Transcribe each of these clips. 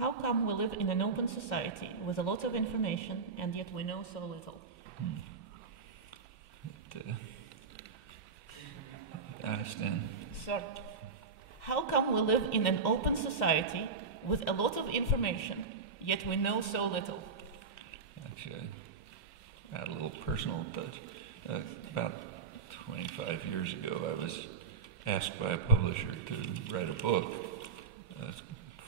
How come we live in an open society with a lot of information and yet we know so little? I understand. Sir, how come we live in an open society with a lot of information, yet we know so little? Actually, I had a little personal touch. About 25 years ago, I was asked by a publisher to write a book.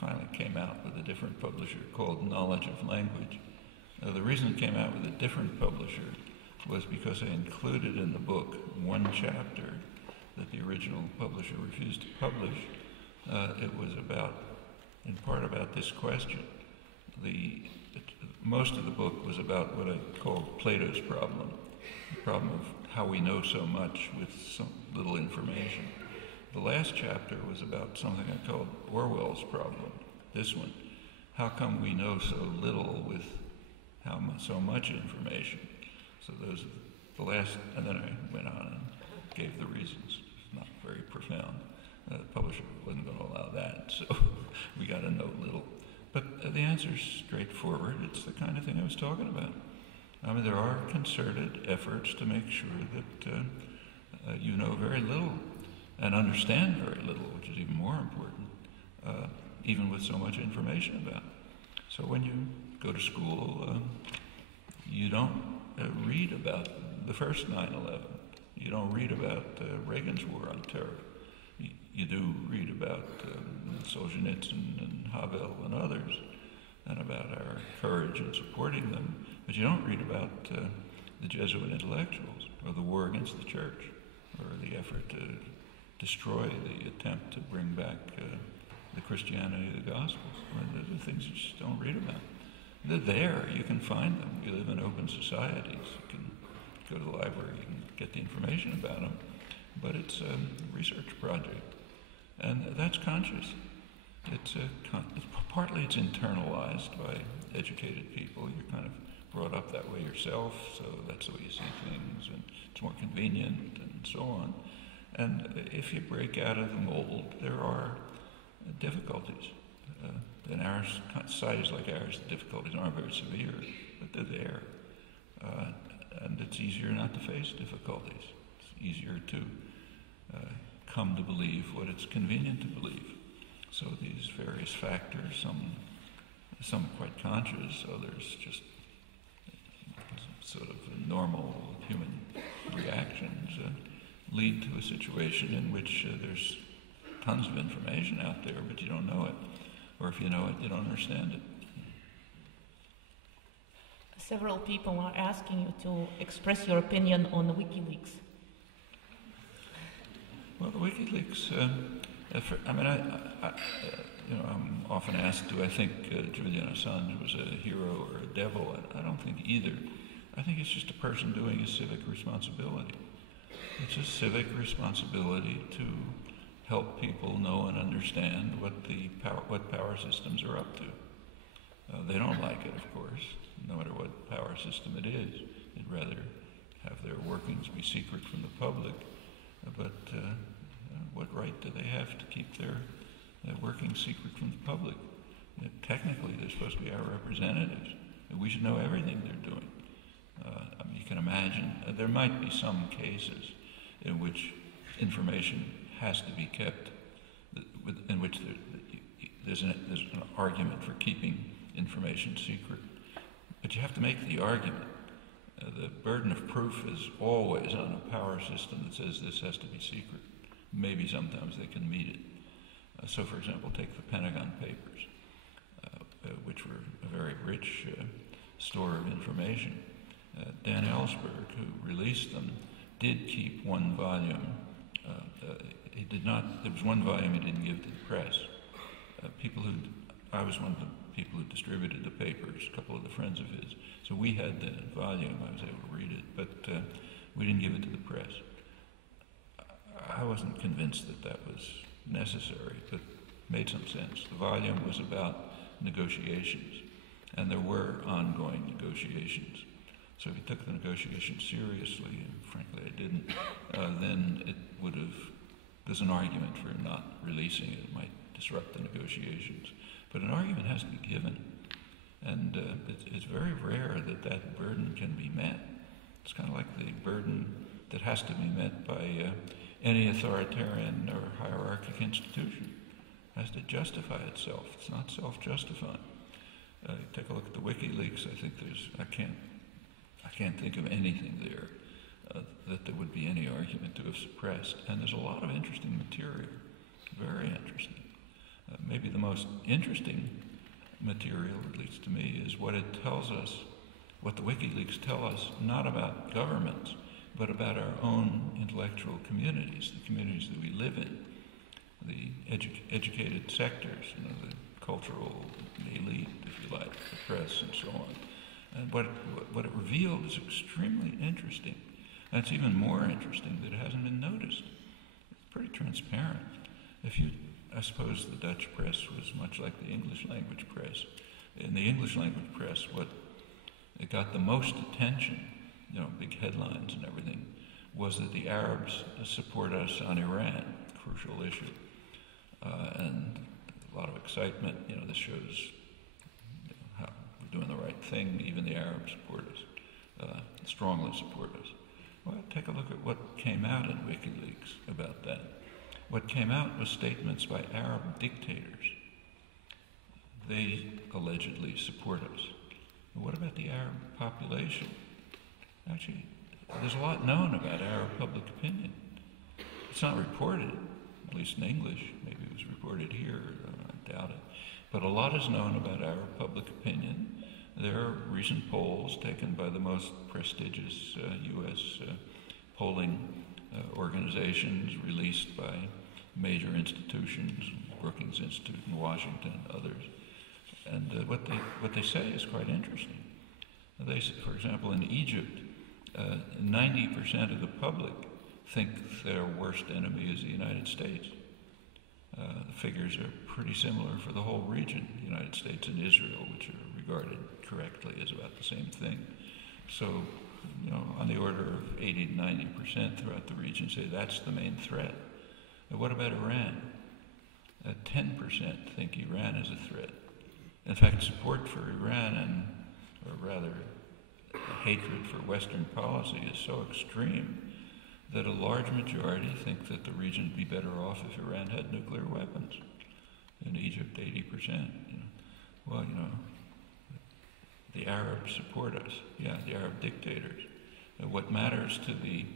Finally came out with a different publisher called Knowledge of Language. The reason it came out with a different publisher was because I included in the book one chapter that the original publisher refused to publish. It was in part about this question. Most of the book was about what I call Plato's problem, the problem of how we know so much with so little information. The last chapter was about something I called Orwell's problem, this one. How come we know so little with so much information? So those are the last, and then I went on and gave the reasons. Not very profound. The publisher wasn't going to allow that, so we got to know little. But the answer's straightforward. It's the kind of thing I was talking about. I mean, there are concerted efforts to make sure that you know very little and understand very little, which is even more important, even with so much information about. So when you go to school, you don't read about the first 9/11. You don't read about Reagan's war on terror. You do read about Solzhenitsyn and Havel and others, and about our courage in supporting them, but you don't read about the Jesuit intellectuals, or the war against the church, or the effort to destroy the attempt to bring back the Christianity of the Gospels. Those are things you just don't read about. They're there, you can find them. You live in open societies. You can go to the library, you can get the information about them, but it's a research project. And that's conscious. Partly it's internalized by educated people. You're kind of brought up that way yourself, so that's the way you see things, and it's more convenient, and so on. And if you break out of the mold, there are difficulties. In our societies like ours, the difficulties aren't very severe, but they're there. And it's easier not to face difficulties. It's easier to come to believe what it's convenient to believe. So these various factors, some quite conscious, others just sort of normal human reactions, lead to a situation in which there's tons of information out there, but you don't know it. Or if you know it, you don't understand it. Several people are asking you to express your opinion on WikiLeaks. Well, the WikiLeaks, I'm often asked, do I think Julian Assange was a hero or a devil? I don't think either. I think it's just a person doing his civic responsibility. It's a civic responsibility to help people know and understand what power systems are up to. They don't like it, of course, no matter what power system it is. They'd rather have their workings be secret from the public. But what right do they have to keep their workings secret from the public? Technically, they're supposed to be our representatives. We should know everything they're doing. You can imagine there might be some cases in which information has to be kept, in which there's an argument for keeping information secret. But you have to make the argument. The burden of proof is always on a power system that says this has to be secret. Maybe sometimes they can meet it. So, for example, take the Pentagon Papers, which were a very rich store of information. Dan Ellsberg, who released them, did keep one volume. He did not. There was one volume he didn't give to the press. I was one of the people who distributed the papers. A couple of the friends of his. So we had the volume. I was able to read it, but we didn't give it to the press. I wasn't convinced that was necessary, but it made some sense. The volume was about negotiations, and there were ongoing negotiations. So if you took the negotiations seriously, and frankly I didn't, then it would have, there's an argument for not releasing it. It might disrupt the negotiations. But an argument has to be given. And it's very rare that that burden can be met. It's kind of like the burden that has to be met by any authoritarian or hierarchic institution. It has to justify itself. It's not self-justifying. Take a look at the WikiLeaks. I can't think of anything there that there would be any argument to have suppressed. And there's a lot of interesting material, very interesting. Maybe the most interesting material, at least to me, is what it tells us, what the WikiLeaks tell us, not about governments, but about our own intellectual communities, the communities that we live in, the educated sectors, the cultural elite, if you like, the press, and so on. And what it revealed is extremely interesting. And it's even more interesting that it hasn't been noticed. It's pretty transparent. I suppose the Dutch press was much like the English language press. In the English language press, what it got the most attention, big headlines and everything, was that the Arabs support us on Iran, crucial issue. And a lot of excitement. This shows how we're doing the right thing. Even the Arabs support us, strongly support us. Well, take a look at what came out in WikiLeaks about that. What came out was statements by Arab dictators. They allegedly support us. But what about the Arab population? Actually, there's a lot known about Arab public opinion. It's not reported, at least in English. Maybe it was reported here, I doubt it. But a lot is known about Arab public opinion. There are recent polls taken by the most prestigious U.S. polling organizations released by major institutions, Brookings Institute in Washington, others. And what they say is quite interesting. They say, for example, in Egypt, 90% of the public think their worst enemy is the United States. The figures are pretty similar for the whole region, the United States and Israel, which are regarded correctly as about the same thing. So, on the order of 80 to 90% throughout the region say that's the main threat. And what about Iran? 10% think Iran is a threat. In fact, support for Iran or rather hatred for Western policy is so extreme that a large majority think that the region would be better off if Iran had nuclear weapons. In Egypt, 80%. The Arabs support us. Yeah, the Arab dictators. And what matters to the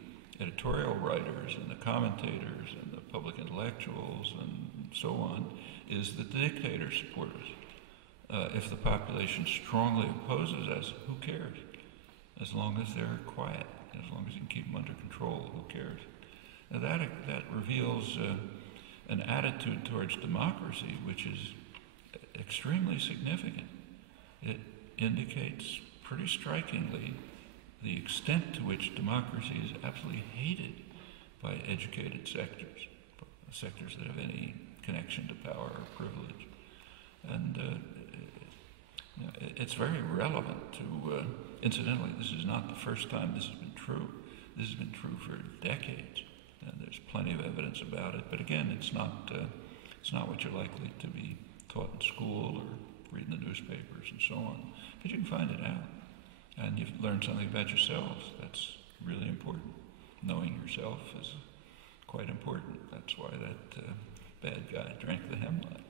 editorial writers and the commentators and the public intellectuals and so on is that the dictators support us. If the population strongly opposes us, who cares? As long as they're quiet, as long as you can keep them under control, who cares? Now that reveals an attitude towards democracy which is extremely significant. It indicates pretty strikingly the extent to which democracy is absolutely hated by educated sectors that have any connection to power or privilege. And it's very relevant to, incidentally, this is not the first time this has been true. This has been true for decades, and there's plenty of evidence about it. But again, it's not what you're likely to be taught in school or reading the newspapers and so on. But you can find it out, and you've learned something about yourselves. That's really important. Knowing yourself is quite important. That's why that bad guy drank the hemlock.